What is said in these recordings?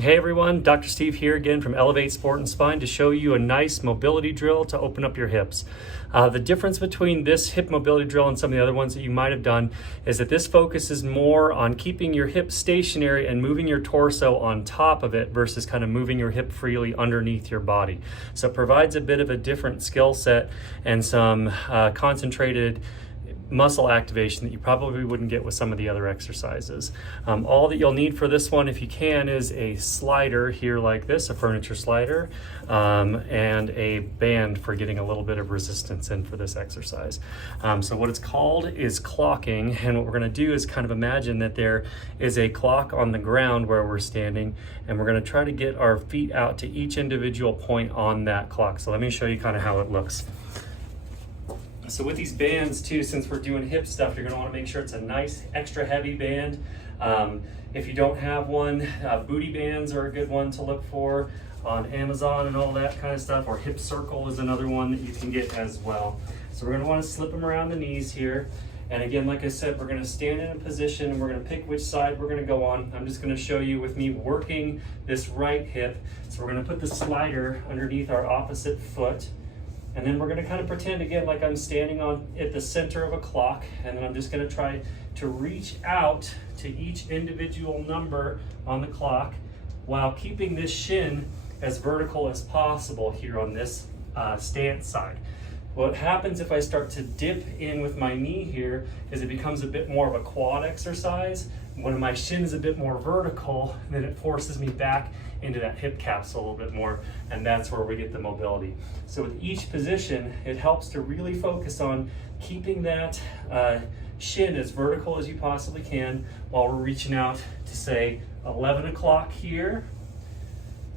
Hey everyone, Dr. Steve here again from Elevate Sport and Spine to show you a nice mobility drill to open up your hips. The difference between this hip mobility drill and some of the other ones that you might have done is that this focuses more on keeping your hip stationary and moving your torso on top of it versus kind of moving your hip freely underneath your body. So it provides a bit of a different skill set and some concentrated muscle activation that you probably wouldn't get with some of the other exercises. All that you'll need for this one, if you can, is a slider here like this, a furniture slider, and a band for getting a little bit of resistance in for this exercise. So what it's called is clocking, and what we're going to do is kind of imagine that there is a clock on the ground where we're standing, and we're going to try to get our feet out to each individual point on that clock. So let me show you kind of how it looks. So with these bands too, since we're doing hip stuff, you're going to want to make sure it's a nice extra heavy band. If you don't have one, booty bands are a good one to look for on Amazon and all that kind of stuff, or Hip Circle is another one that you can get as well. So we're going to want to slip them around the knees here. And again, like I said, we're going to stand in a position and we're going to pick which side we're going to go on. I'm just going to show you with me working this right hip. So we're going to put the slider underneath our opposite foot. And then we're going to kind of pretend again like I'm standing at the center of a clock, and then I'm just going to try to reach out to each individual number on the clock while keeping this shin as vertical as possible here on this stance side. What happens if I start to dip in with my knee here is it becomes a bit more of a quad exercise. When my shin is a bit more vertical, then it forces me back into that hip capsule a little bit more, and that's where we get the mobility. So with each position, it helps to really focus on keeping that shin as vertical as you possibly can while we're reaching out to, say, 11 o'clock here,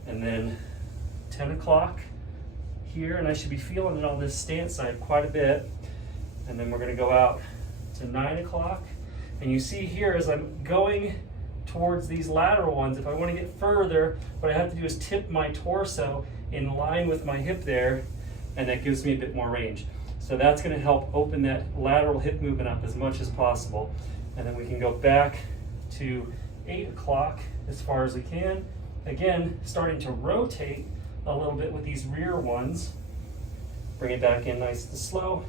and then 10 o'clock here, and I should be feeling it on this stance side quite a bit. And then we're going to go out to 9 o'clock. And you see here as I'm going towards these lateral ones, if I want to get further, what I have to do is tip my torso in line with my hip there, and that gives me a bit more range. So that's going to help open that lateral hip movement up as much as possible. And then we can go back to 8 o'clock as far as we can. Again, starting to rotate a little bit with these rear ones. Bring it back in nice and slow.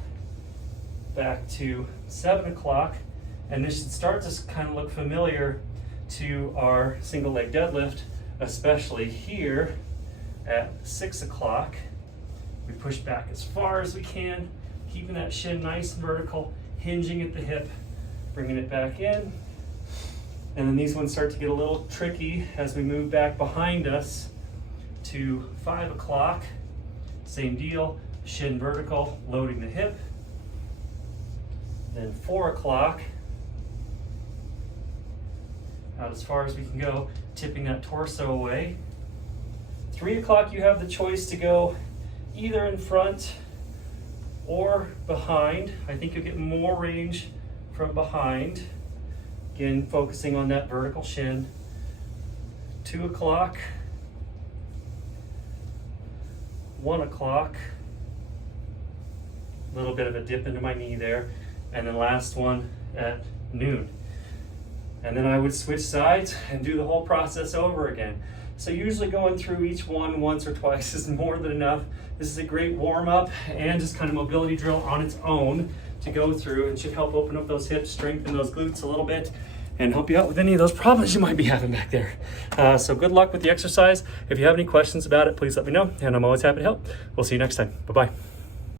Back to 7 o'clock. And this should start to kind of look familiar to our single leg deadlift, especially here at 6 o'clock. We push back as far as we can, keeping that shin nice and vertical, hinging at the hip, bringing it back in. And then these ones start to get a little tricky as we move back behind us to 5 o'clock. Same deal, shin vertical, loading the hip. Then 4 o'clock, out as far as we can go, tipping that torso away. 3 o'clock, you have the choice to go either in front or behind. I think you'll get more range from behind. Again, focusing on that vertical shin. 2 o'clock, 1 o'clock, a little bit of a dip into my knee there, and then last one at noon. And then I would switch sides and do the whole process over again. So usually going through each one once or twice is more than enough. This is a great warm-up and just kind of mobility drill on its own to go through, and should help open up those hips, strengthen those glutes a little bit, and help you out with any of those problems you might be having back there. So good luck with the exercise. If you have any questions about it, please let me know, and I'm always happy to help. We'll see you next time. Bye-bye.